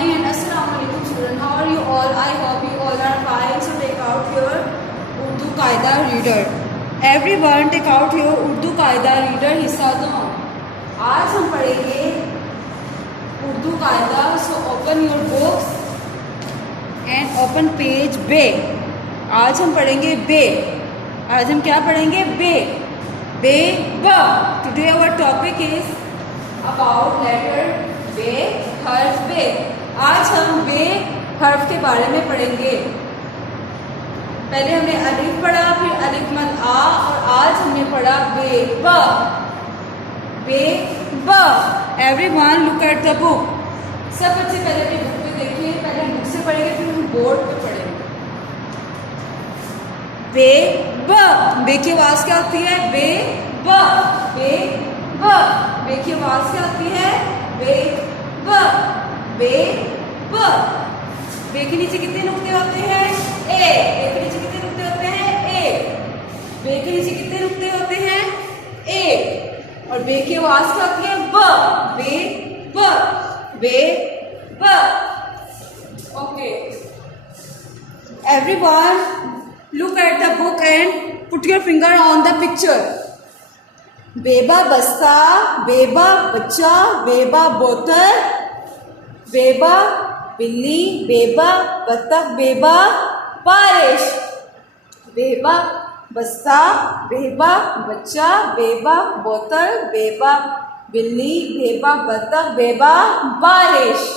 morning and Assalamualaikum students. How are you all? I hope you all are fine. So take out your Urdu Qaida reader. Everyone take out your Urdu Qaida reader. हिस्सा दो. आज हम पढ़ेंगे उर्दू कायदा. So open your books and open page बे. आज हम पढ़ेंगे बे. आज हम क्या पढ़ेंगे? बे. बे ब. Today our topic is about letter बे, हर्फ बे. आज हम बे हर्फ के बारे में पढ़ेंगे. पहले हमने अलिफ पढ़ा, फिर अलिफ मद आ, और आज हमने पढ़ा बे ब. बे ब. Everyone look at the book. सब बच्चे पहले अपनी बुक पे देखिए. पहले हम बुक से पढ़ेंगे, फिर हम बोर्ड पे पढ़ेंगे. बे ब. बे की आवाज क्या होती है? बे ब. बे ब. बे की आवाज क्या होती है? बे ब. बे ब. बे के नीचे कितने नुक्ते होते हैं? ए. बे के नीचे कितने नुक्ते होते हैं? ए. बे के नीचे कितने नुक्ते होते हैं? ए. और बे की आवाज क्या होती है? ब. बे ब. बे ब. Okay. Everyone look at the book and put your finger on the picture. बेबा बस्ता, बेबा बच्चा, बेबा बोतल, बेबा बिल्ली, बेबा बत्तख, बेबा बारिश. बेबा बस्ता, बेबा बच्चा, बेबा बोतल, बेबा बिल्ली, बेबा बत्तख, बेबा बारिश.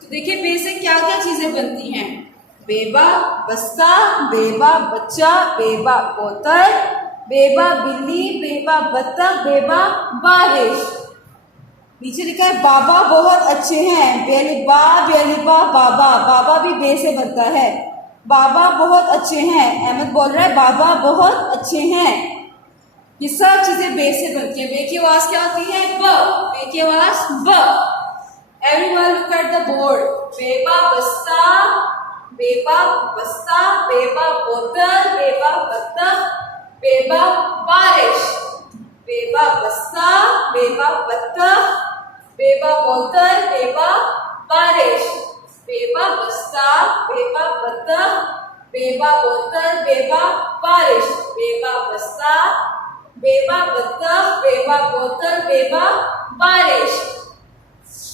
तो देखिए बे से क्या क्या चीजें बनती हैं. बेबा बस्ता, बेबा बच्चा, बेबा बोतल, बेबा बिल्ली, बेबा बत्तख, बेबा बारिश. नीचे लिखा है बाबा बहुत अच्छे हैं. बेलिबा बेलिबा बाबा. बाबा भी बे से बनता है. बाबा बहुत अच्छे हैं. अहमद बोल रहा है बाबा बहुत अच्छे हैं. ये सब चीजें बे से बनती हैं. बे की आवाज क्या होती है? ब. बे की आवाज ब. Everyone look at the board. बेबा बस्ता, बेबा बस्ता, बेबा बोतल, बेबा बत्तख, बेबा बारिश. बेबा बस्ता, बेबा बत्तख, बेबा बोतल, बेबा बारिश. बेबा बस्ता, बेबा बत्तख, बेबा बोतल, बेबा बारिश. बेबा बस्ता, बेबा बत्तख, बेबा बोतल, बेबा बारिश.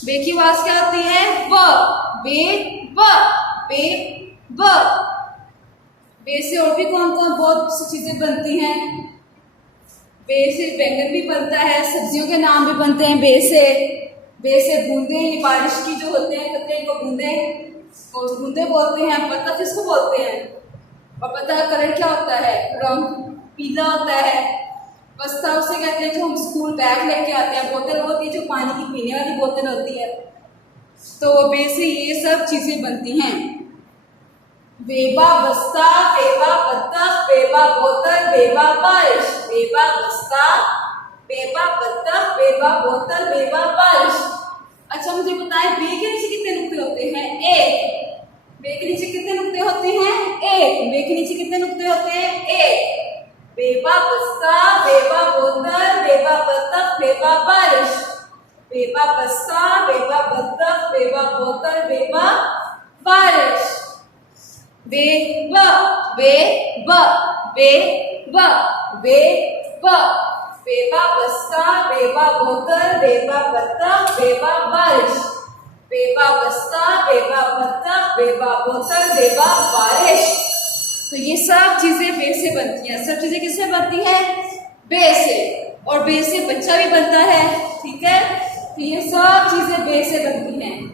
बे की आवाज क्या होती है? ब. बे ब. बे ब. बे से और भी कौन कौन बहुत सी चीजें बनती हैं. बे से बैंगन भी बनता है. सब्जियों के नाम भी बनते हैं बे से. बे से बूंदे, ये बारिश की जो होते हैं कतरे को बूंदे, और बूंदे बोलते हैं. पत्ता किसको बोलते हैं? और पत्ता का कलर क्या होता है? रंग पीला होता है. बस्ता उसे कहते हैं जो हम स्कूल बैग लेके आते हैं. बोतल होती है जो पानी की पीने वाली बोतल होती है. तो बे से ये सब चीजें बनती हैं. बेबा बस्ता, बेबा बत्तख, बेबा बोतल, बेबा बारिश. बेबा बस्ता, बेबा बत्तख, बेबा बोतल, बेबा बारिश. अच्छा मुझे बताएं बे के नीचे कितने नुक्ते होते हैं? एक. बे के नीचे कितने नुक्ते होते हैं? एक. बे के नीचे कितने नुक्ते होते हैं? एक. बेबा बस्ता, बेबा बोतल, बेबा बत्तख, बेबा बारिश. बेबा बस्ता, बेबा बत्तख, बेबा बोतल, बेबा बारिश. बे ब. बे ब. बे ब. बे ब. बेबा बस्ता, बेबा बोतल, बेबा बत्तख, बेबा बारिश. बेबा बस्ता, बेबा बत्तख, बेबा बोतल, बेबा बारिश. तो ये सब चीजें बे से बनती हैं. सब चीजें किससे बनती हैं? बे से. और बे से बच्चा भी बनता है. ठीक है. तो ये सब चीजें बे से बनती हैं.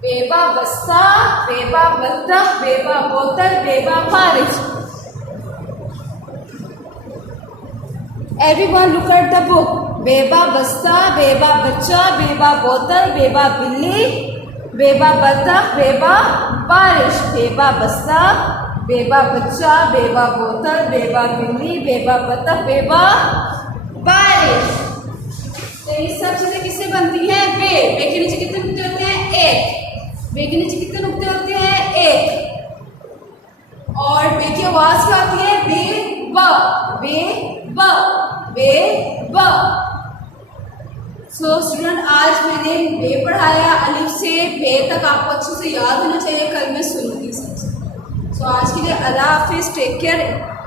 बेबा बस्ता, बेबा बत्तख, बेबा बोतल, बेबा बारिश. Everyone look at the book. बेबा बस्ता, बेबा बच्चा, बेबा बोतल, बेबा बिल्ली, बेबा बत्तख, बेबा बारिश. बेबा बस्ता, बेबा बच्चा, बेबा बोतल, बेबा बिल्ली, बेबा बत्तख, बेबा बारिश. तो ये सब चीजें किससे बनती हैं? बे. बे के नीचे कितने नुक्ते होते हैं? एक. बे के नीचे कितने नुक्ते होते हैं? एक. और बे की आवाज क्या होती है? बे ब. बे ब. बे ब. सो स्टूडेंट आज मैंने बे पढ़ाया अलिफ से. बे तक आपको अच्छे से याद होना चाहिए, कल मैं सुनूंगी सबसे। सो आज के लिए अल्लाह हाफिज़, टेक केयर।